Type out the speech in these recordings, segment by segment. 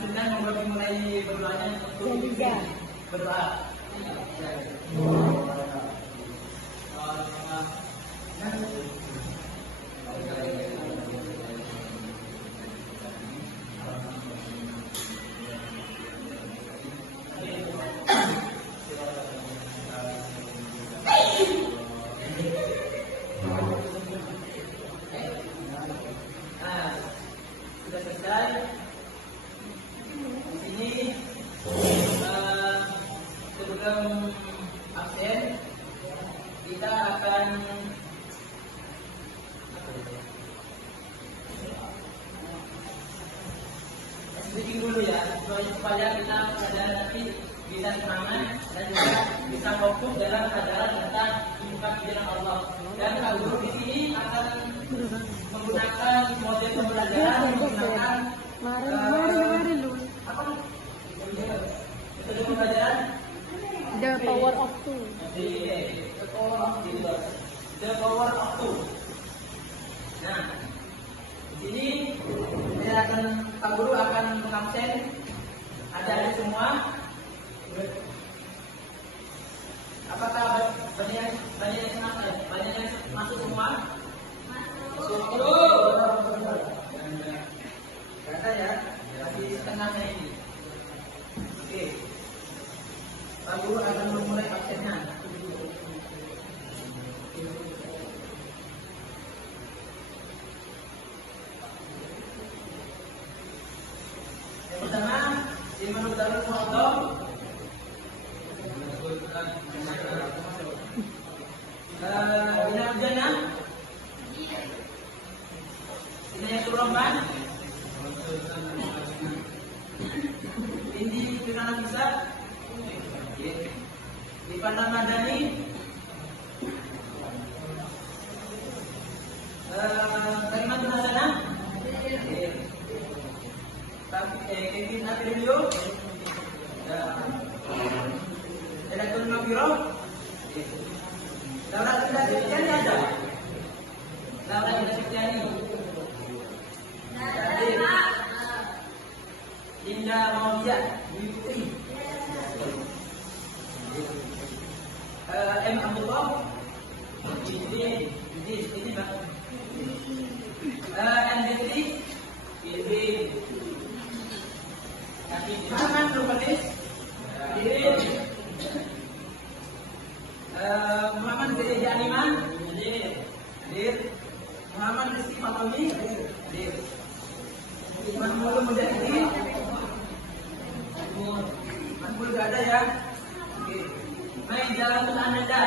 sunnah yang dimulai berdoanya untuk berdoa. Sudah selesai. Di sini sebelum absen kita akan speaking dulu ya, supaya kita pelajaran nanti bisa semangat dan juga bisa fokus dalam pelajaran tentang bukan pikiran Allah. Dan Kak Guru di sini akan menggunakan model pembelajaran menggunakan apa? Metode pembelajaran The Power of Two. The Power of Two. The Power of Two. Nah, di sini Pak Guru akan mengabsen ada semua. Apakah banyak yang masuk semua? Kata ya, di setengahnya ini. Oke. Pak Guru akan memulai absennya. Yang pertama, Imam Darul Mu'adham. Bina Jannah. Bina Rahman. Indi Firman Bisa. Dipandang Madani. Kalimat Hasanah. Kevin Aprilio. Redaktur Mafiro. Laura Indah Septiani ada. Laura Indah Septiani. Indah Maudia Dwi Putri. M Abdullah. Ini Bang. Andri. Ini. Muhammad Nurfatis. Muhammad Gereja Animan. Muhammad Rizky Fatoni. Mahmud Mujahidin. Mahmud gak ada ya. Main Jalatul Ananda.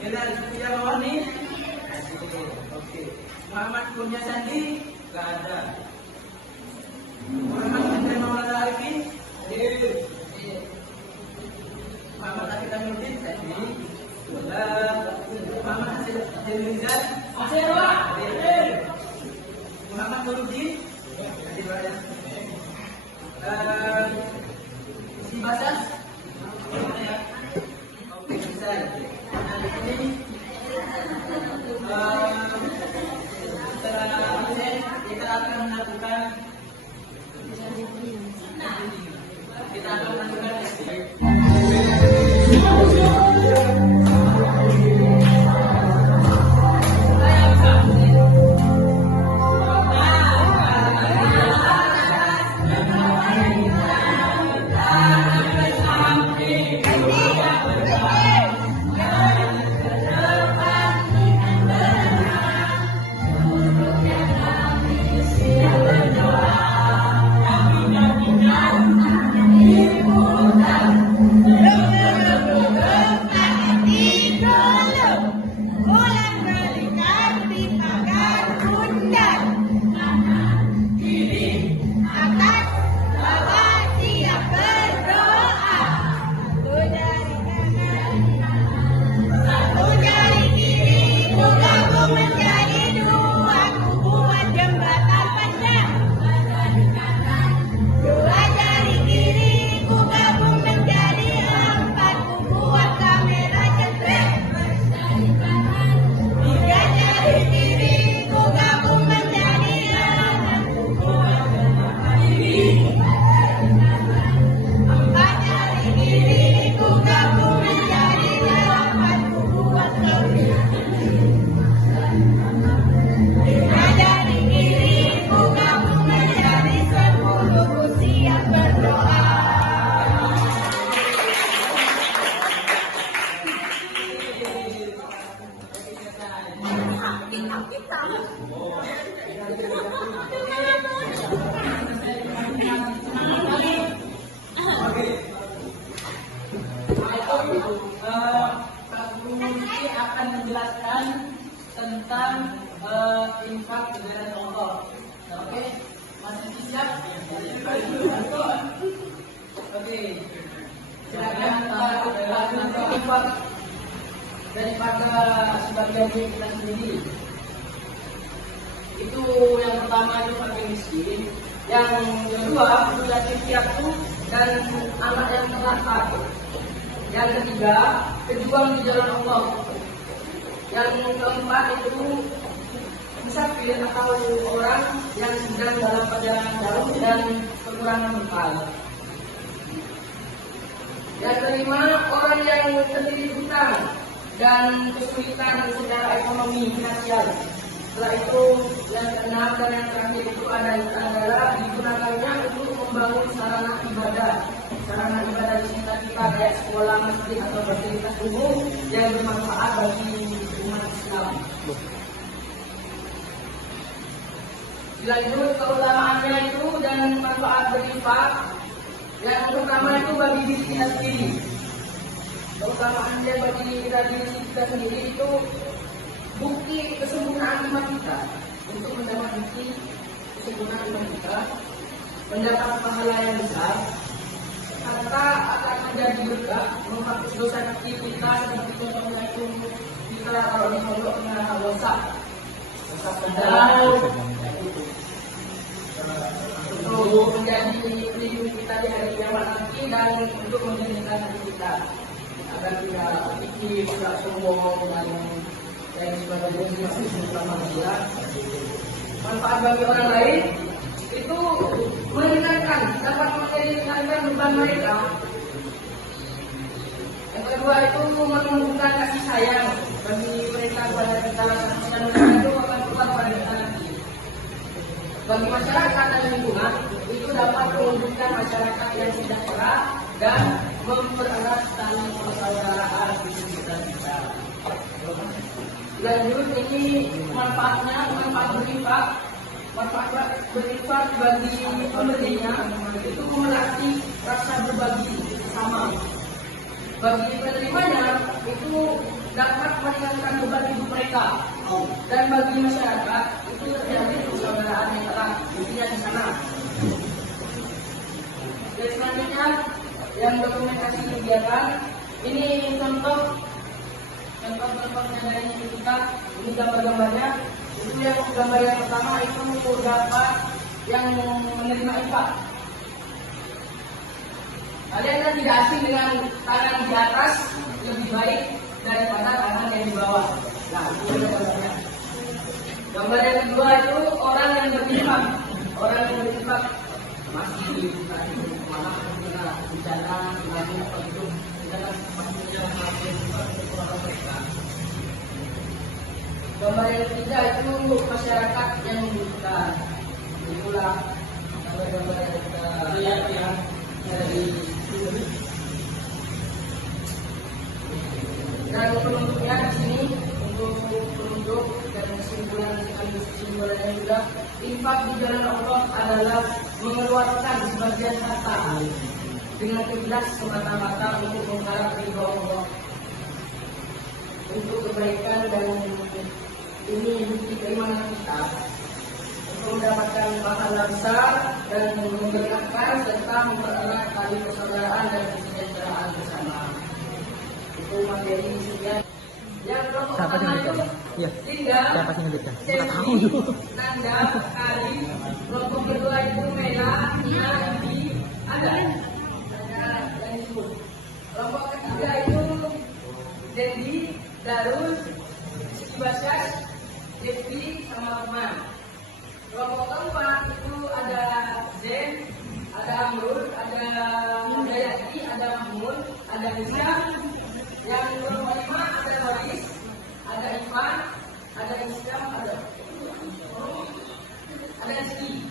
Bila Zufia Mawani. Muhammad Kurnia Sandi. Gak ada. Muhammad Andri Maulana Arifin. Muhammad Akita Nurdin. Muhammad Hasil Rizal. Muhammad Nurdin. Si Basas. Oke, bisa. Nah, di sini setelah kita akan melakukan Pak Guru ini akan menjelaskan tentang infak di jalan Allah. Oke, masih siap? Oke, silakan Pak Guru infak daripada sebagian diri kita sendiri. Itu yang pertama itu fakir miskin, yang kedua itu yatim piatu dan anak yang terlantar. Yang ketiga, berjuang di jalan Allah. Yang keempat itu musafir atau orang yang sedang dalam keadaan dalam dan kekurangan bekal. Yang kelima, orang yang terlilit hutang dan kesulitan secara ekonomi finansial. Setelah itu, yang keenam dan yang terakhir itu adalah digunakannya untuk membangun sarana ibadah. Sarana ibadah di sekitar kita kayak sekolah, masjid atau fasilitas umum yang bermanfaat bagi umat Islam. Dilanjut keutamaannya itu dan manfaat berinfak. Yang pertama itu bagi diri kita sendiri. Keutamaannya bagi diri kita sendiri itu bukti kesempurnaan iman kita. Untuk mendapat bukti kesempurnaan iman kita, mendapat pahala yang besar, serta akan menjadi berkah, menghapus dosa kecil kita seperti contohnya itu kita kalau di pondok mengenal dosa pedang, untuk menjadi pelindung kita di hari kiamat nanti dan untuk menjadikan hati kita agar tidak pikir, tidak sombong dan yang sebagainya masih bersama dia. Manfaat bagi orang lain itu meringankan, dapat meringankan beban mereka. Yang kedua itu menumbuhkan kasih sayang bagi mereka kepada kita dan mereka itu akan keluar pada kita nanti. Bagi masyarakat dan lingkungan itu dapat menunjukkan masyarakat yang sejahtera dan mempererat tali persaudaraan di sekitar kita. Lanjut ini manfaat berinfak. Manfaat berinfak bagi pemberinya itu melatih rasa berbagi sama. Bagi penerimanya itu dapat meringankan beban hidup mereka. Dan bagi masyarakat itu terjadi persaudaraan yang erat intinya di sana. Dan selanjutnya yang dokumentasi kegiatan ini contoh dari kita, ini gambar-gambarnya. Itu yang gambar yang pertama itu dapat yang menerima infak. Kalian kan tidak asing dengan tangan di atas lebih baik daripada tangan yang di bawah. Nah, itu gambarnya. Gambar yang kedua itu orang yang berinfak. Orang yang berinfak masih di mana kita di jalan, di mana itu kita masih jalan mereka. Gambar yang ketiga itu masyarakat yang membutuhkan. Itulah gambar yang kita lihat ya dari sini. Dan penunjuknya di sini untuk penunjuk dan kesimpulan kesimpulannya juga infak di jalan Allah adalah mengeluarkan sebagian harta dengan ikhlas semata-mata untuk mengharap ridho Allah, untuk kebaikan dan ini bukti keimanan kita untuk mendapatkan pahala besar dan memberkahkan serta mempererat tali persaudaraan dan kesejahteraan bersama. Itu materi sekian. Yang kelompok pertama itu tinggal, Nanda, Kari. Kelompok kedua itu merah, Adi, ada yang disebut. Kelompok ketiga itu Dendi, Darus, Basyas, Devi, sama Rahman. Kelompok keempat itu ada Zen, ada Amrul, ada Dayati, ada Mahmud, ada Hisham. Yang kelompok lima ada Waris, ada Ivan, ada Islam, ada Rizki,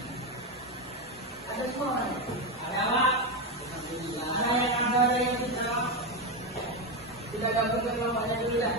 ada semua orang. Ada apa? Ada yang kita gabung ke kelompoknya dulu ya.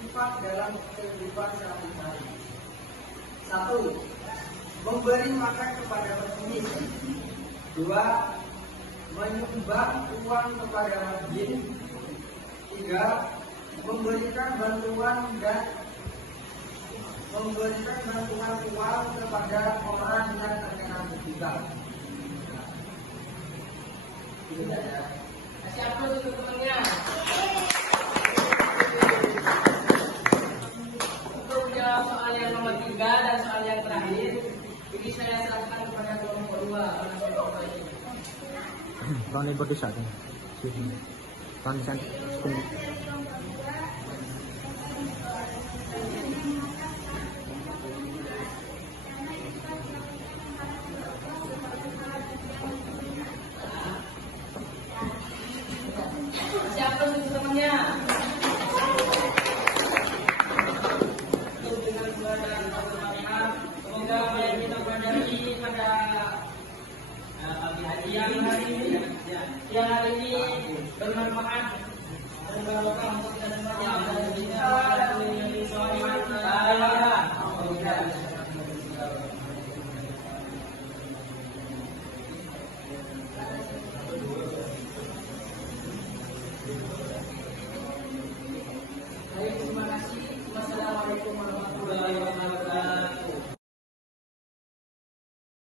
infak dalam kehidupan sehari-hari. 1. Memberi makan kepada miskin. 2. Menyumbang uang kepada masjid. 3. Memberikan bantuan uang kepada orang yang terkena musibah. Itu saja. Kasih aplaus untuk temannya. Untuk menjawab soal yang nomor 3 dan soal yang terakhir, ini saya serahkan kepada kelompok 2. Tahun ini berdua satu. Tahun ini